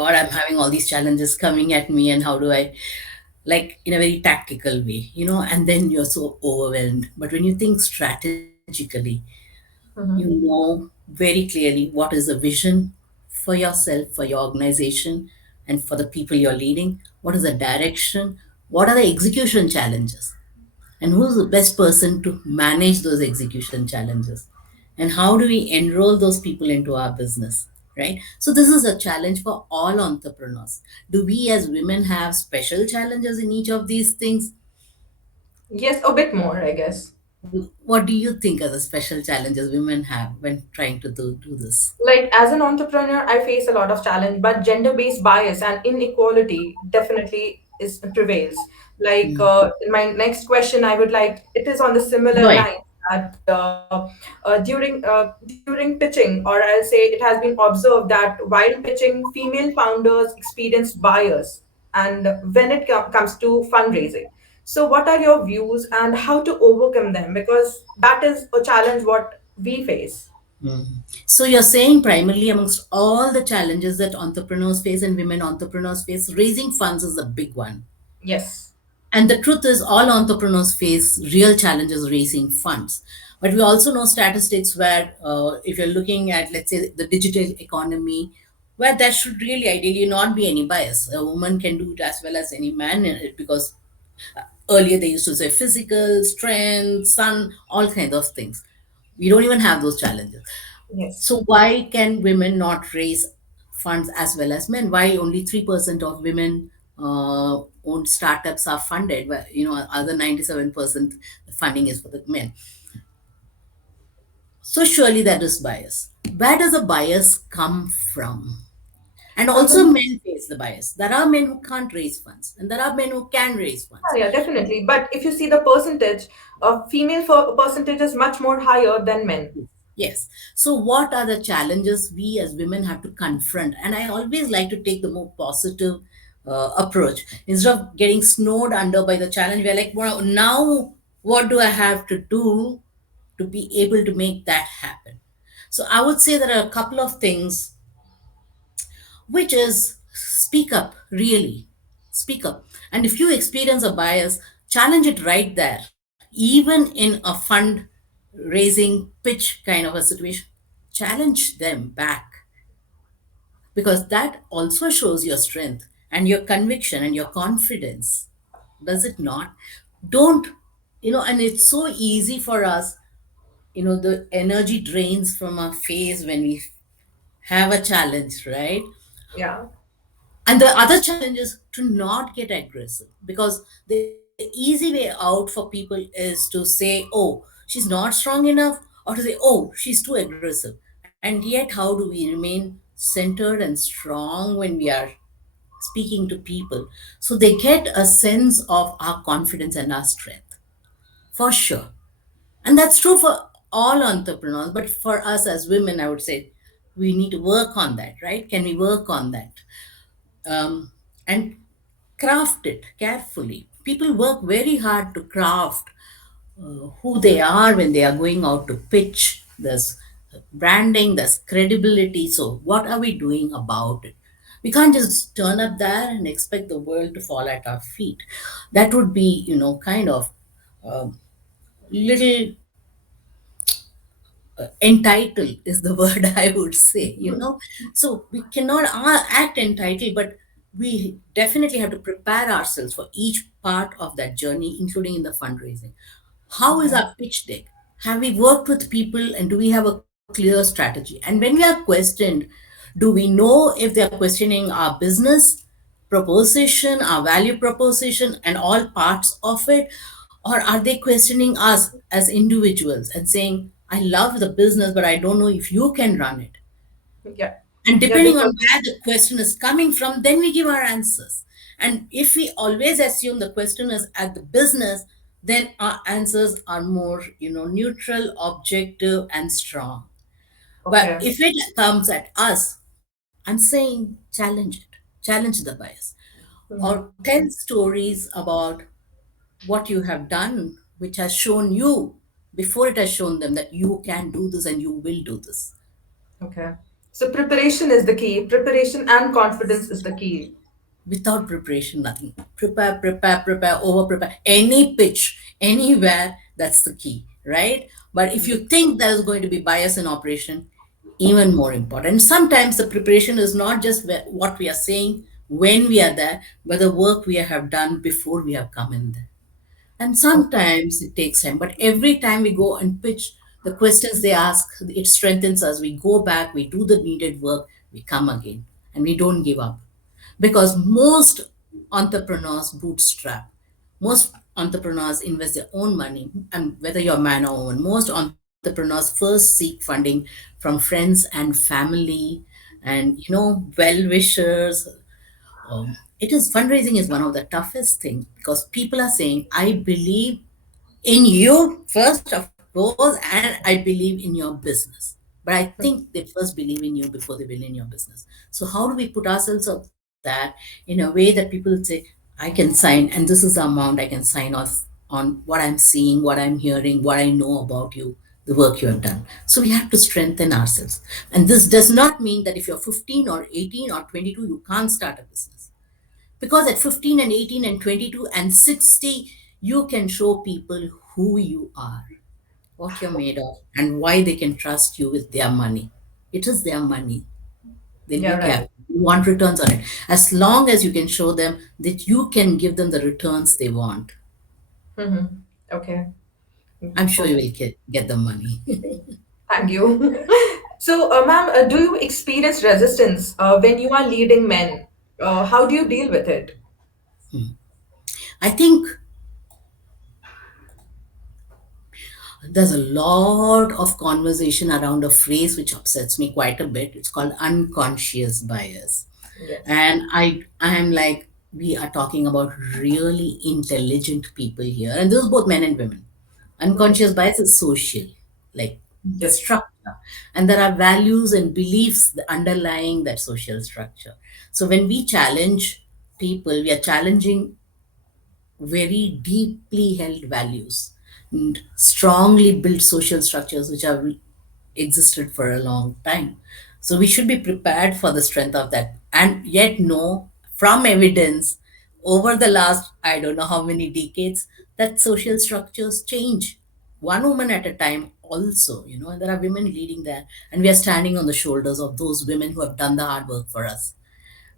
God, I'm having all these challenges coming at me, and how do I, like, in a very tactical way, and then you're so overwhelmed. But when you think strategically, you Mhm. know very clearly what is the vision for yourself, for your organization, and for the people you're leading. What is the direction? What are the execution challenges? And who's the best person to manage those execution challenges? And how do we enroll those people into our business? Right? So, this is a challenge for all entrepreneurs. Do we as women have special challenges in each of these things? Yes, a bit more, I guess. What do you think are the special challenges women have when trying to do this? Like as an entrepreneur, I face a lot of challenge, but gender-based bias and inequality definitely is prevails. Like my next question, I would like it is on the Go similar ahead. line that during pitching, or I'll say it has been observed that while pitching, female founders experience bias, and when it comes to fundraising. So, what are your views and how to overcome them? Because that is a challenge what we face. Mhm. So you're saying primarily amongst all the challenges that entrepreneurs face and women entrepreneurs face, raising funds is a big one. Yes. And the truth is, all entrepreneurs face real challenges raising funds. But we also know statistics where, if you're looking at, let's say, the digital economy, where there should really ideally not be any bias. A woman can do it as well as any man in it, because earlier they used to say physical, strength, sun, all kinds of things. We don't even have those challenges. Yes. So why can women not raise funds as well as men? Why only 3% of women owned startups are funded? Where, other 97% the funding is for the men. So surely that is bias. Where does the bias come from? And also The men face the bias. There are men who can't raise funds, and there are men who can raise funds. Yeah, definitely. But if you see the percentage, female percentage is much more higher than men. Yes. So, what are the challenges we as women have to confront? And I always like to take the more positive approach. Instead of getting snowed under by the challenge, we're like, well, now what do I have to do to be able to make that happen? So, I would say there are a couple of things, which is speak up, really. Speak up. And if you experience a bias, challenge it right there, even in a fund raising pitch kind of a situation. Challenge them back, because that also shows your strength and your conviction and your confidence. Does it not? Don't, and it's so easy for us, the energy drains from our face when we have a challenge, right? Yeah. And the other challenge is to not get aggressive, because the easy way out for people is to say, oh, she's not strong enough, or to say, oh, she's too aggressive. And yet, how do we remain centered and strong when we are speaking to people, so they get a sense of our confidence and our strength? For sure. And that's true for all entrepreneurs. But for us as women, I would say we need to work on that, right? Can we work on that? And craft it carefully. People work very hard to craft who they are when they are going out to pitch. There's branding, there's credibility. So, what are we doing about it? We can't just turn up there and expect the world to fall at our feet. That would be, kind of little entitled is the word I would say. So we cannot act entitled, but we definitely have to prepare ourselves for each part of that journey, including in the fundraising. How is Okay. our pitch deck? Have we worked with people, and do we have a clear strategy? And when we are questioned, do we know if they are questioning our business proposition, our value proposition, and all parts of it? Or are they questioning us as individuals and saying, I love the business, but I don't know if you can run it? Yeah. And Yeah, depending on because where the question is coming from, then we give our answers. And if we always assume the question is at the business, then our answers are more, neutral, objective, and strong. But okay. if it comes at us, I'm saying challenge it, challenge the bias, or Mhm. tell stories about what you have done, which has shown you before it has shown them that you can do this and you will do this. Okay. So preparation is the key. Preparation and confidence is the key. Without preparation, nothing. Prepare, prepare, prepare, over prepare. Any pitch, anywhere, that's the key, right? But if you think there is going to be bias in operation, even more important. Sometimes the preparation is not just what we are saying when we are there, but the work we have done before we have come in there. And sometimes it takes time, but every time we go and pitch the questions they ask, it strengthens us. We go back, we do the needed work, we come again, and we don't give up. Because most entrepreneurs bootstrap. Most entrepreneurs invest their own money, and whether you're man or woman, most entrepreneurs first seek funding from friends and family and well wishers. It is fundraising is one of the toughest thing because people are saying, I believe in you first, of course, and I believe in your business. But I think they first believe in you before they believe in your business. So how do we put ourselves up there in a way that people say, I can sign, and this is the amount I can sign off on what I'm seeing, what I'm hearing, what I know about you, the work you have done. So we have to strengthen ourselves. And this does not mean that if you're 15 or 18 or 22, you can't start a business. Because at 15 and 18 and 22 and 60, you can show people who you are, what you're made of, and why they can trust you with their money. It is their money. They'll Yeah, be right. careful. You want returns on it. As long as you can show them that you can give them the returns they want, Mm-hmm. Okay. I'm sure you Okay. will get the money. Thank you. So, ma'am, do you experience resistance when you are leading men? How do you deal with it? I think there's a lot of conversation around a phrase which upsets me quite a bit. It's called unconscious bias. Yes. And I am like, we are talking about really intelligent people here. And this is both men and women. Unconscious bias is social, like the Yes. structure. And there are values and beliefs underlying that social structure. So when we challenge people, we are challenging very deeply held values and strongly built social structures which have existed for a long time. So we should be prepared for the strength of that and yet know from evidence over the last, I don't know how many decades, that social structures change. One woman at a time, also, and there are women leading there, and we are standing on the shoulders of those women who have done the hard work for us,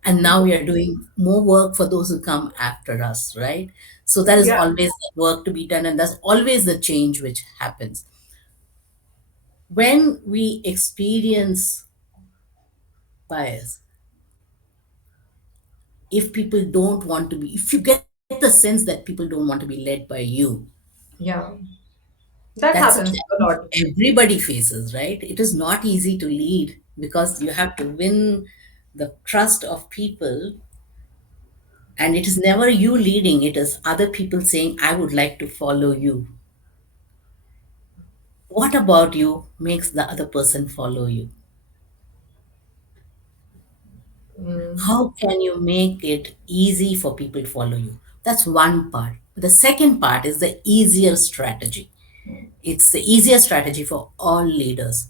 and now we are doing more work for those who come after us, right? So there is Yeah. always the work to be done, and there's always the change which happens when we experience bias. If people don't want to be, if you get the sense that people don't want to be led by you, Yeah. That that's a happens a challenge lot. everybody faces, right? It is not easy to lead because you have to win the trust of people. And it is never you leading, it is other people saying, I would like to follow you. What about you makes the other person follow you? Mm, How can you make it easy for people to follow you? That's one part. The second part is the easier strategy. It's the easier strategy for all leaders.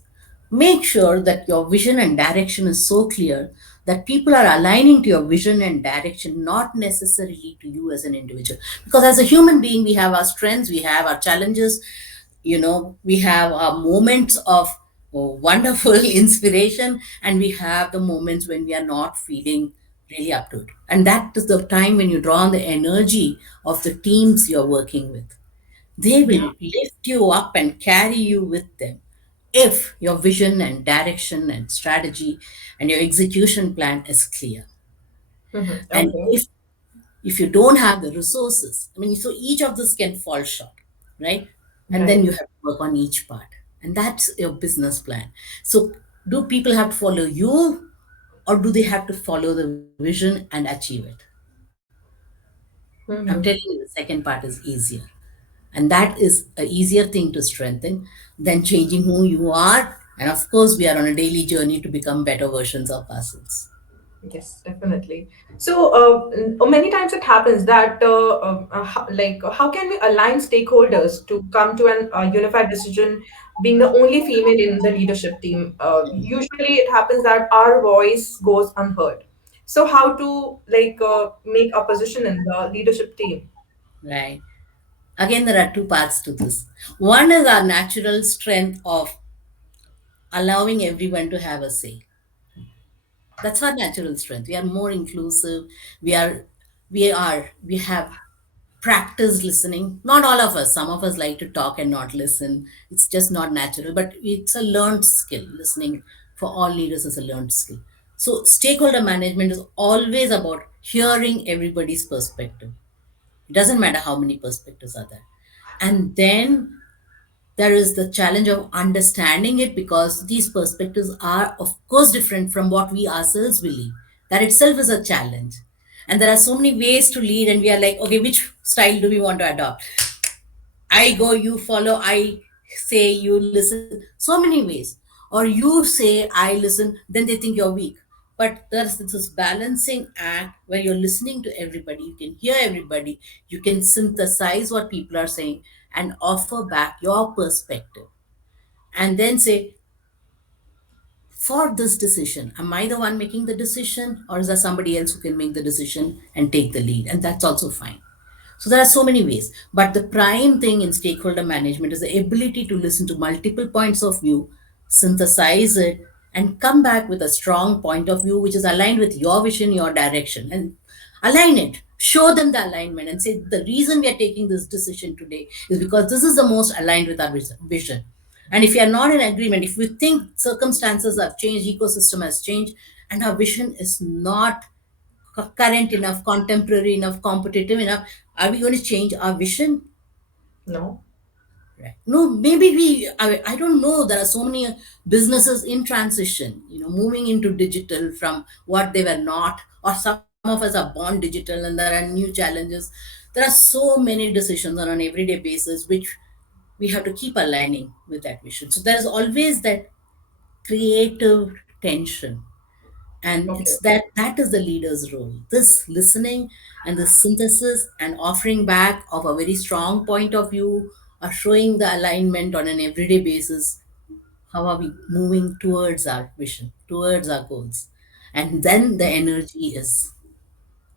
Make sure that your vision and direction is so clear that people are aligning to your vision and direction, not necessarily to you as an individual. Because as a human being, we have our strengths, we have our challenges, we have our moments of wonderful inspiration, and we have the moments when we are not feeling really up to it. And that is the time when you draw on the energy of the teams you're working with. They yeah. will lift you up and carry you with them if your vision and direction and strategy and your execution plan is clear. Mhm. And Okay. if you don't have the resources, I mean, so each of this can fall short, right? And then Right. you have to work on each part. And that's your business plan. So do people have to follow you, or do they have to follow the vision and achieve it? I'm telling Hmm. you, the second part is easier. And that is a easier thing to strengthen than changing who you are. And of course, we are on a daily journey to become better versions of ourselves. Yes, definitely. So, many times it happens that, how can we align stakeholders to come to an unified decision? Being the only female in the leadership team, usually it happens that our voice goes unheard. So, how to make a position in the leadership team? Right. Again, there are two parts to this. One is our natural strength of allowing everyone to have a say. That's our natural strength. We are more inclusive. We have practiced listening. Not all of us. Some of us like to talk and not listen. It's just not natural, but it's a learned skill. Listening for all leaders is a learned skill. So stakeholder management is always about hearing everybody's perspective. It doesn't matter how many perspectives are there. And then there is the challenge of understanding it, because these perspectives are, of course, different from what we ourselves believe. That itself is a challenge. And there are so many ways to lead, and we are like, okay, which style do we want to adopt? I go, you follow, I say, you listen. So many ways. Or you say, I listen, then they think you're weak. But there's this balancing act where you're listening to everybody. You can hear everybody. You can synthesize what people are saying and offer back your perspective. And then say, for this decision, am I the one making the decision, or is there somebody else who can make the decision and take the lead? And that's also fine. So there are so many ways. But the prime thing in stakeholder management is the ability to listen to multiple points of view, synthesize it, and come back with a strong point of view which is aligned with your vision, your direction, and align it. Show them the alignment and say, the reason we are taking this decision today is because this is the most aligned with our vision. And if you are not in agreement, if we think circumstances have changed, ecosystem has changed, and our vision is not current enough, contemporary enough, competitive enough, are we going to change our vision? No. Right. No, maybe I don't know. There are so many businesses in transition, moving into digital from what they were not, or some of us are born digital and there are new challenges. There are so many decisions on an everyday basis, which we have to keep aligning with that vision. So there is always that creative tension, and it's Okay. that is the leader's role, this listening and the synthesis and offering back of a very strong point of view, or showing the alignment on an everyday basis. How are we moving towards our vision, towards our goals? And then the energy is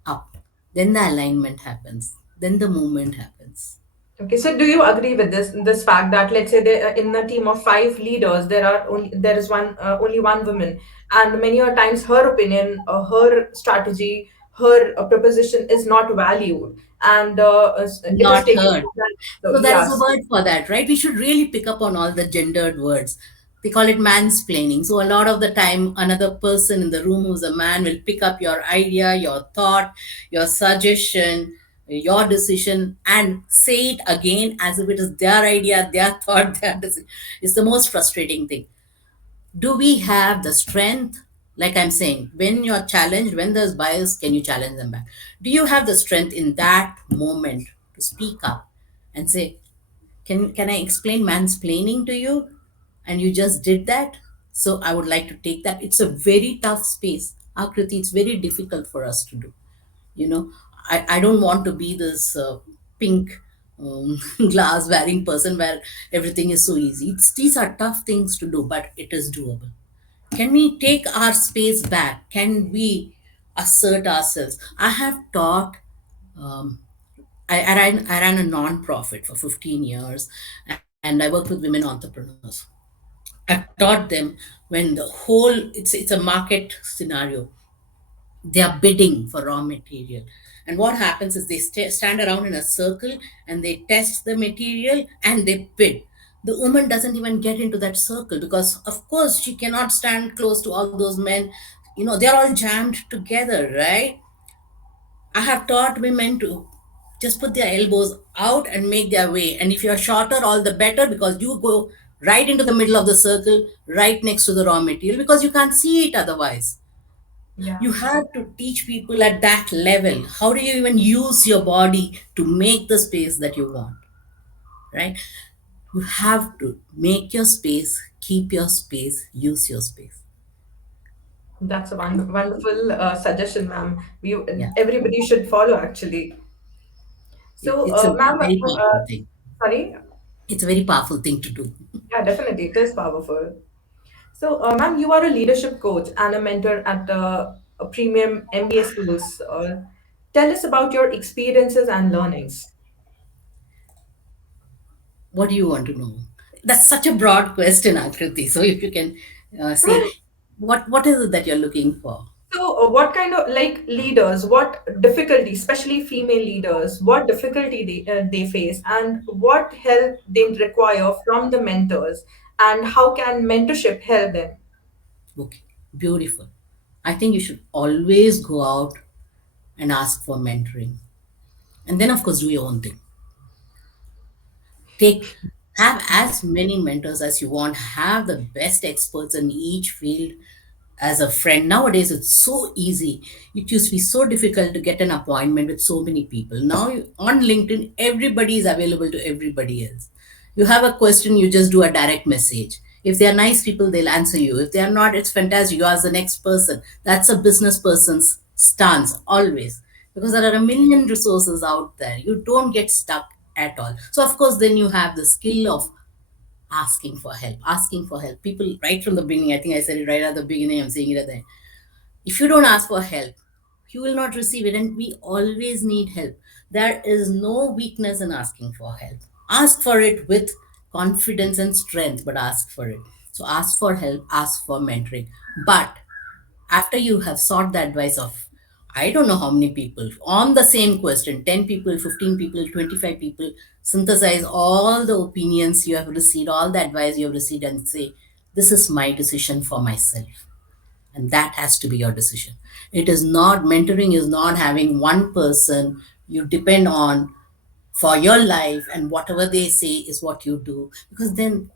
up, then the alignment happens, then the movement happens. Okay, so do you agree with this fact that, let's say, there in a team of five leaders, there is only one woman, and many a times her opinion, her strategy, her proposition is not valued, and it is Not taken heard. for granted. So So there is a yes, word for that, right? We should really pick up on all the gendered words. They call it mansplaining. So a lot of the time, another person in the room who's a man will pick up your idea, your thought, your suggestion, your decision, and say it again as if it is their idea, their thought, their decision. It's the most frustrating thing. Do we have the strength? Like I'm saying, when you're challenged, when there's bias, can you challenge them back? Do you have the strength in that moment to speak up and say, can I explain mansplaining to you? And you just did that. So I would like to take that. It's a very tough space, Akriti. It's very difficult for us to do. you know I don't want to be this pink glass wearing person where everything is so easy. These are tough things to do, but it is doable. Can we take our space back? Can we assert ourselves? I have taught, um, I ran a non-profit for 15 years, and I worked with women entrepreneurs. I've taught them, when the whole, it's a market scenario, they are bidding for raw material, and what happens is they stand around in a circle and they test the material and they bid. The woman doesn't even get into that circle, because of course she cannot stand close to all those men. They're all jammed together, right? I have taught women to just put their elbows out and make their way, and if you're shorter, all the better, because you go right into the middle of the circle, right next to the raw material, because you can't see it otherwise. yeah. You have to teach people at that level. How do you even use your body to make the space that you want, right? You have to make your space, keep your space, use your space. That's a wonderful suggestion, ma'am. We Yeah, everybody should follow actually. So, it's a ma'am, very powerful thing. sorry. It's a very powerful thing to do. Yeah, definitely, it is powerful. So, ma'am, you are a leadership coach and a mentor at a premium MBA schools. Tell us about your experiences and learnings. What do you want to know? That's such a broad question, Akriti. So if you can say, what is it that you're looking for? So, what kind of like leaders, what difficulty, especially female leaders, what difficulty they face, and what help they require from the mentors, and how can mentorship help them? Okay, beautiful. I think you should always go out and ask for mentoring, and then of course do your own thing. Take Have as many mentors as you want. Have the best experts in each field as a friend. Nowadays it's so easy. It used to be so difficult to get an appointment with so many people. Now on LinkedIn everybody is available to everybody else. You have a question, you just do a direct message. If they are nice people, they'll answer you. If they are not, it's fantastic, you ask the next person. That's a business person's stance always, because there are a million resources out there. You don't get stuck at all. So of course then you have the skill of asking for help. People right from the beginning, I think I said it right at the beginning, I'm saying it at the end. If you don't ask for help, you will not receive it, and we always need help. There is no weakness in asking for help. Ask for it with confidence and strength, but ask for it. So ask for help, ask for mentoring. But after you have sought the advice of, I don't know how many people on the same question, 10 people, 15 people, 25 people, synthesize all the opinions you have received, all the advice you have received, and say, this is my decision for myself. And that has to be your decision. It is not, mentoring is not having one person you depend on for your life, and whatever they say is what you do, because then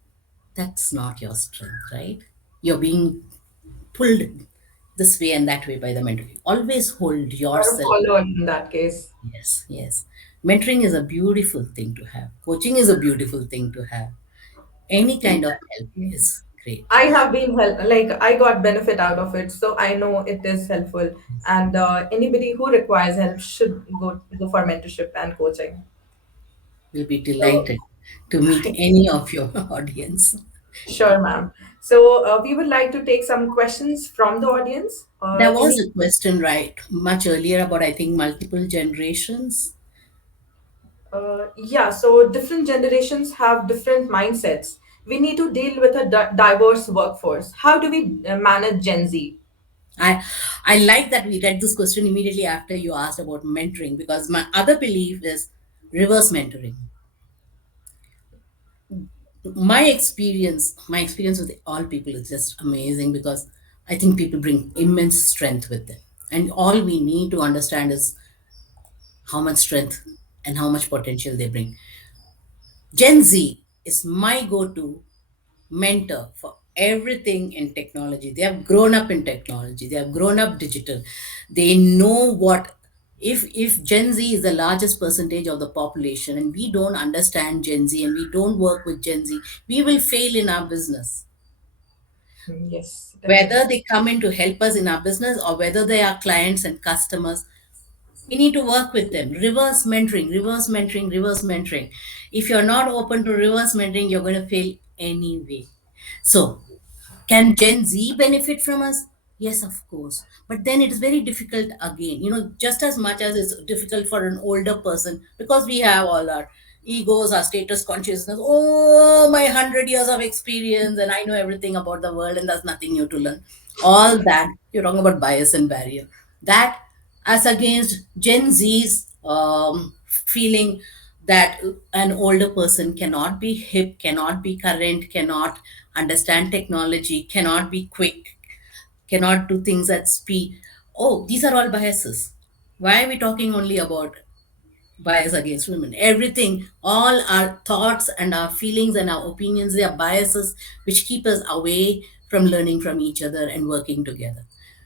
that's not your strength, right? You're being pulled this way and that way by the mentor. Always hold Or a yourself. follower in that case. Yes, yes. Mentoring is a beautiful thing to have. Coaching is a beautiful thing to have. Any kind of help Exactly. is great. I have been like I got benefit out of it, so I know it is helpful. And anybody who requires help should go for mentorship and coaching. We'll be So, delighted to meet any of your audience. sure, ma'am. So we would like to take some questions from the audience. There was Any a question right much earlier about, I think, multiple generations. Yeah, so different generations have different mindsets. We need to deal with a diverse workforce. How do we manage Gen Z? I I like that we read this question immediately after you asked about mentoring, because my other belief is reverse mentoring. My experience with all people is just amazing, because I think people bring immense strength with them, and all we need to understand is how much strength and how much potential they bring. Gen Z is my go-to mentor for everything in technology. They have grown up in technology. They have grown up digital. They know what, if Gen Z is the largest percentage of the population and we don't understand Gen Z and we don't work with Gen Z, we will fail in our business. Yes, Whether definitely. they come in to help us in our business or whether they are clients and customers, we need to work with them. Reverse mentoring, reverse mentoring, reverse mentoring. If you're not open to reverse mentoring, you're going to fail anyway. So can Gen Z benefit from us? Yes, of course. But then it is very difficult again, just as much as it's difficult for an older person, because we have all our egos, our status consciousness. Oh, my 100 years of experience, and I know everything about the world, and there's nothing new to learn. All that, you're talking about bias and barrier. That, as against Gen Z's feeling that an older person cannot be hip, cannot be current, cannot understand technology, cannot be quick, cannot do things at speed. Oh, these are all biases. Why are we talking only about bias against women? Everything, all our thoughts and our feelings and our opinions, they are biases which keep us away from learning from each other and working together.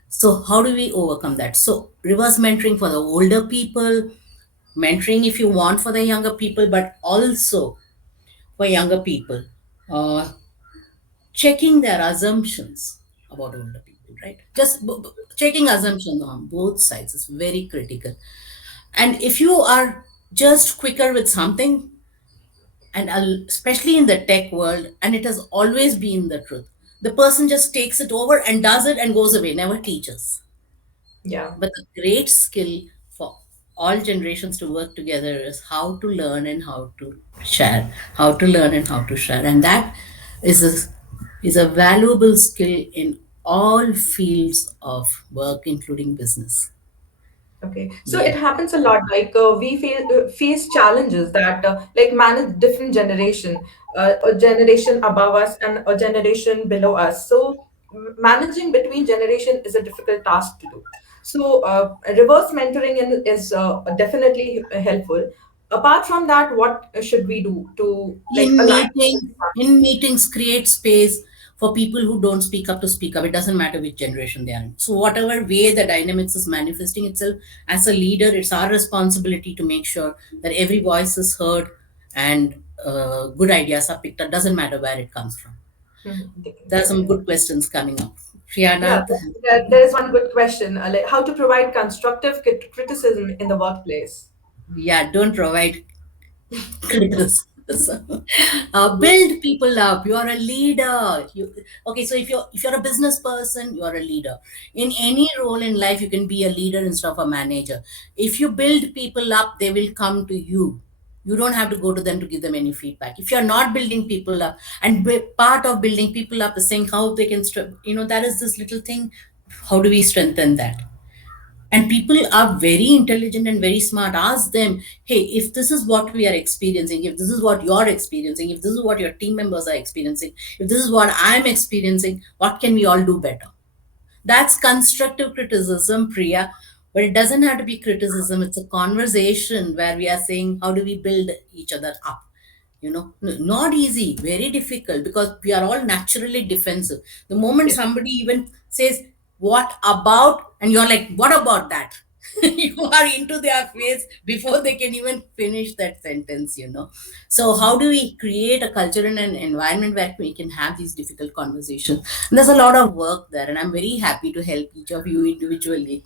So, how do we overcome that? So, reverse mentoring for the older people, mentoring if you want for the younger people, but also for younger people. Uh, Checking their assumptions about older people, right? Just checking assumptions on both sides is very critical. And if you are just quicker with something, and especially in the tech world, and it has always been the truth, the person just takes it over and does it and goes away, never teaches. Yeah. But the great skill for all generations to work together is how to learn and how to share, how to learn and how to share. And that is a valuable skill in all fields of work, including business. Okay, so Yeah. it happens a lot. Like we face challenges that like manage different generation, a generation above us and a generation below us. So managing between generation is a difficult task to do. So reverse mentoring is definitely helpful. Apart from that, what should we do to like in align? meeting in meetings, create space for people who don't speak up to speak up. It doesn't matter which generation they are in. So whatever way the dynamics is manifesting itself, as a leader, it's our responsibility to make sure that every voice is heard, and good ideas are picked up. Doesn't matter where it comes from. There are some Definitely. good questions coming up. Yeah, Priyanath, there is one good question, like how to provide constructive criticism in the workplace. yeah, don't provide criticism. Build people up. You are a leader. Okay, so if you're a business person, you are a leader. In any role in life, you can be a leader instead of a manager. If you build people up, they will come to you. You don't have to go to them to give them any feedback. If you're not building people up, and part of building people up is saying how they can, that is this little thing. How do we strengthen that? And people are very intelligent and very smart. Ask them, hey, if this is what we are experiencing, if this is what you're experiencing, if this is what your team members are experiencing, if this is what I'm experiencing, what can we all do better? That's constructive criticism, Priya. But it doesn't have to be criticism. It's a conversation where we are saying, how do we build each other up? Not easy, very difficult, because we are all naturally defensive. The moment Yes. somebody even says, what about? And you're like, what about that? You are into their face before they can even finish that sentence. So, how do we create a culture and an environment where we can have these difficult conversations? And there's a lot of work there, and I'm very happy to help each of you individually.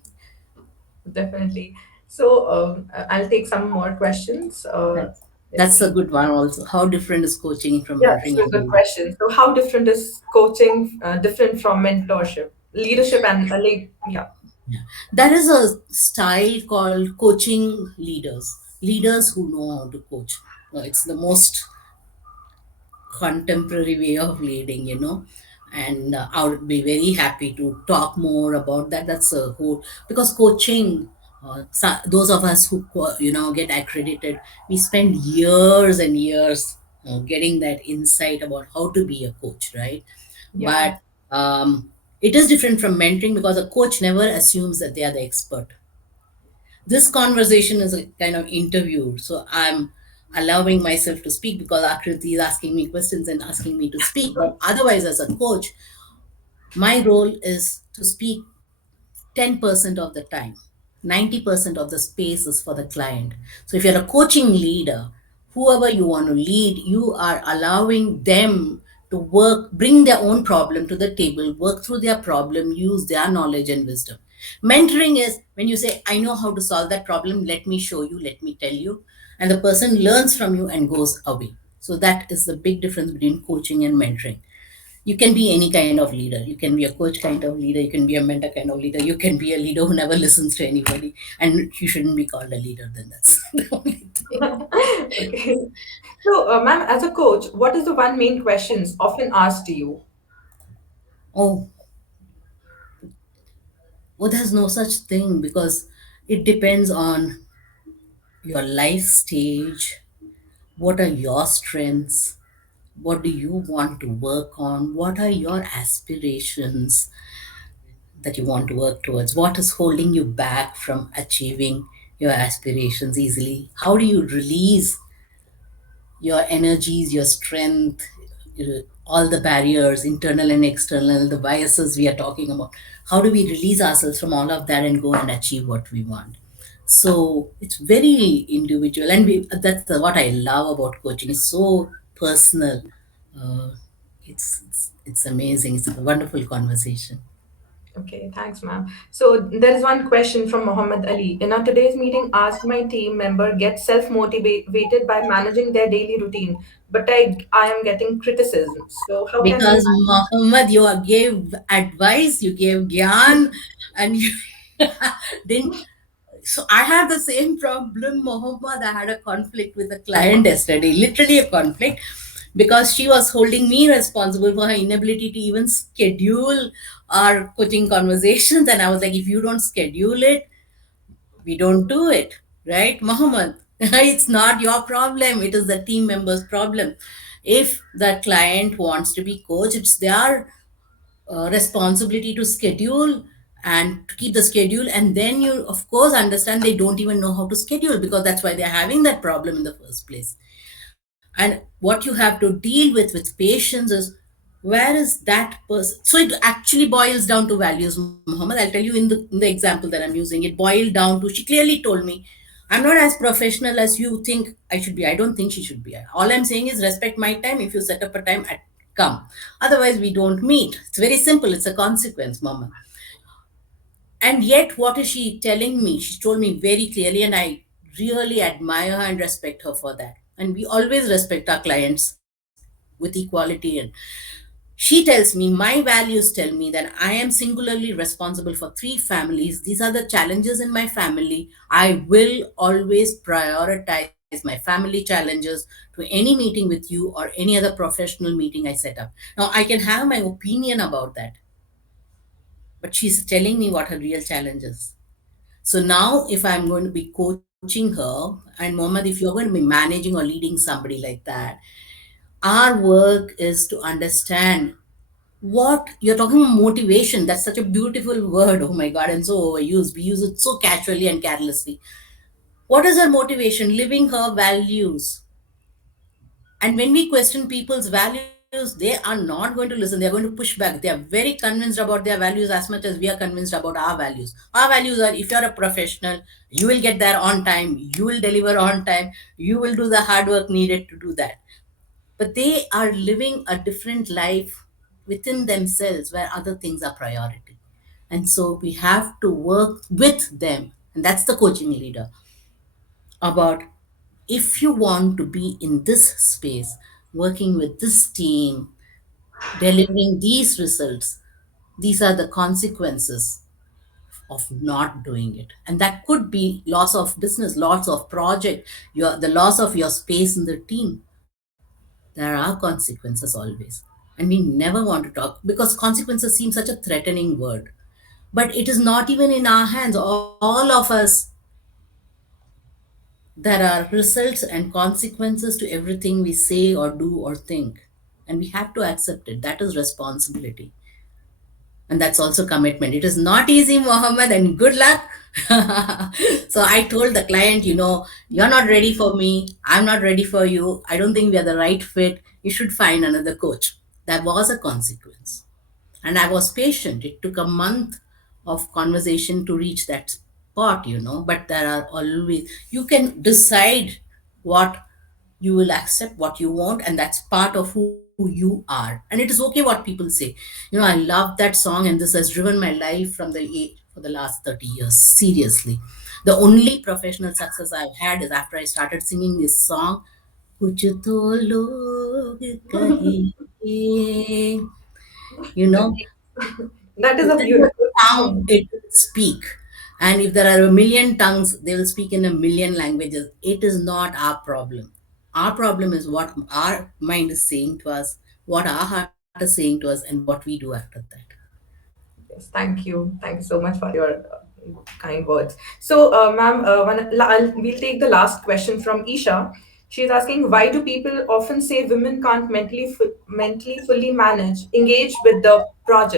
Definitely. So I'll take some more questions. That's, Let's that's a see. good one, also. How different is coaching from Yeah, this mentoring? is a good question. So how different is coaching different from mentorship, leadership, and yeah, There is a style called coaching leaders, leaders who know how to coach. It's the most contemporary way of leading. And I would be very happy to talk more about that. That's a whole, because coaching, those of us who get accredited, we spend years and years getting that insight about how to be a coach, right? yeah, But it is different from mentoring, because a coach never assumes that they are the expert. This conversation is a kind of interview. So I'm allowing myself to speak because Akriti is asking me questions and asking me to speak. But otherwise, as a coach, my role is to speak 10% of the time. 90% of the space is for the client. So if you're a coaching leader, whoever you want to lead, you are allowing them to work, bring their own problem to the table, work through their problem, use their knowledge and wisdom. Mentoring is when you say, I know how to solve that problem, let me show you, let me tell you. And the person learns from you and goes away. So that is the big difference between coaching and mentoring. You can be any kind of leader. You can be a coach kind of leader. You can be a mentor kind of leader. You can be a leader who never listens to anybody. And you shouldn't be called a leader, then that's the only thing. okay. So, ma'am, as a coach, what is the one main questions often asked to you? Oh, well, there's no such thing, because it depends on your life stage. What are your strengths? What do you want to work on? What are your aspirations that you want to work towards? What is holding you back from achieving your aspirations easily? How do you release your energies, your strength, all the barriers, internal and external, the biases we are talking about? How do we release ourselves from all of that and go and achieve what we want? So it's very individual, and that's what I love about coaching. It's so personal. Uh, it's amazing. It's a wonderful conversation. Okay, thanks, ma'am. So there is one question from Muhammad Ali. In our today's meeting, asked my team member get self-motivated by managing their daily routine, but I am getting criticism. So how can we Because manage? Muhammad, you gave advice, you gave gyan, and you didn't. So I have the same problem, Mohammed. I had a conflict with a client yesterday, literally a conflict, because she was holding me responsible for her inability to even schedule our coaching conversations. And I was like, if you don't schedule it, we don't do it, right, Mohammed? It's not your problem, it is the team member's problem. If the client wants to be coached, it's their responsibility to schedule and to keep the schedule. And then you of course understand they don't even know how to schedule, because that's why they're having that problem in the first place. And what you have to deal with patience is, where is that person? So it actually boils down to values, Muhammad. I'll tell you, in the example that I'm using, it boiled down to, she clearly told me, I'm not as professional as you think I should be. I don't think she should be. All I'm saying is respect my time. If you set up a time, come. Otherwise we don't meet. It's very simple. It's a consequence, mama. And yet, what is she telling me? She told me very clearly, and I really admire her and respect her for that. And we always respect our clients with equality. And she tells me, my values tell me that I am singularly responsible for three families. These are the challenges in my family. I will always prioritize my family challenges to any meeting with you or any other professional meeting I set up. Now, I can have my opinion about that, but she's telling me what her real challenge is. So now, if I'm going to be coaching her, and Mohammed, if you're going to be managing or leading somebody like that, our work is to understand what you're talking about. Motivation, that's such a beautiful word. Oh my God, and so overused. We use it so casually and carelessly. What is her motivation? Living her values. And when we question people's values, they are not going to listen. They're going to push back. They are very convinced about their values as much as we are convinced about our values. Our values are, if you're a professional, you will get there on time, you will deliver on time, you will do the hard work needed to do that. But they are living a different life within themselves where other things are priority. And so we have to work with them. And that's the coaching leader, about, if you want to be in this space, working with this team, delivering these results, these are the consequences of not doing it. And that could be loss of business, loss of project, the loss of your space in the team. There are consequences always. And we never want to talk, because consequences seem such a threatening word. But it is not even in our hands. All of us, there are results and consequences to everything we say or do or think. And we have to accept it. That is responsibility. And that's also commitment. It is not easy, Mohammed, and good luck. So I told the client, you're not ready for me. I'm not ready for you. I don't think we are the right fit. You should find another coach. That was a consequence. And I was patient. It took a month of conversation to reach that spot. But there are always, you can decide what you will accept, what you want, and that's part of who you are. And it is okay what people say. I love that song, and this has driven my life for the last 30 years, seriously. The only professional success I've had is after I started singing this song, कुछ तो लोग कहेंगे, you know That is a within the beautiful tongue song. it will speak. And if there are a million tongues, they will speak in a million languages. It is not our problem. Our problem is what our mind is saying to us, what our heart is saying to us, and what we do after that. Yes, thank you. Thank you so much for your kind words. So, ma'am, we'll take the last question from Isha. She's asking, why do people often say women can't mentally fully manage, engage with the project?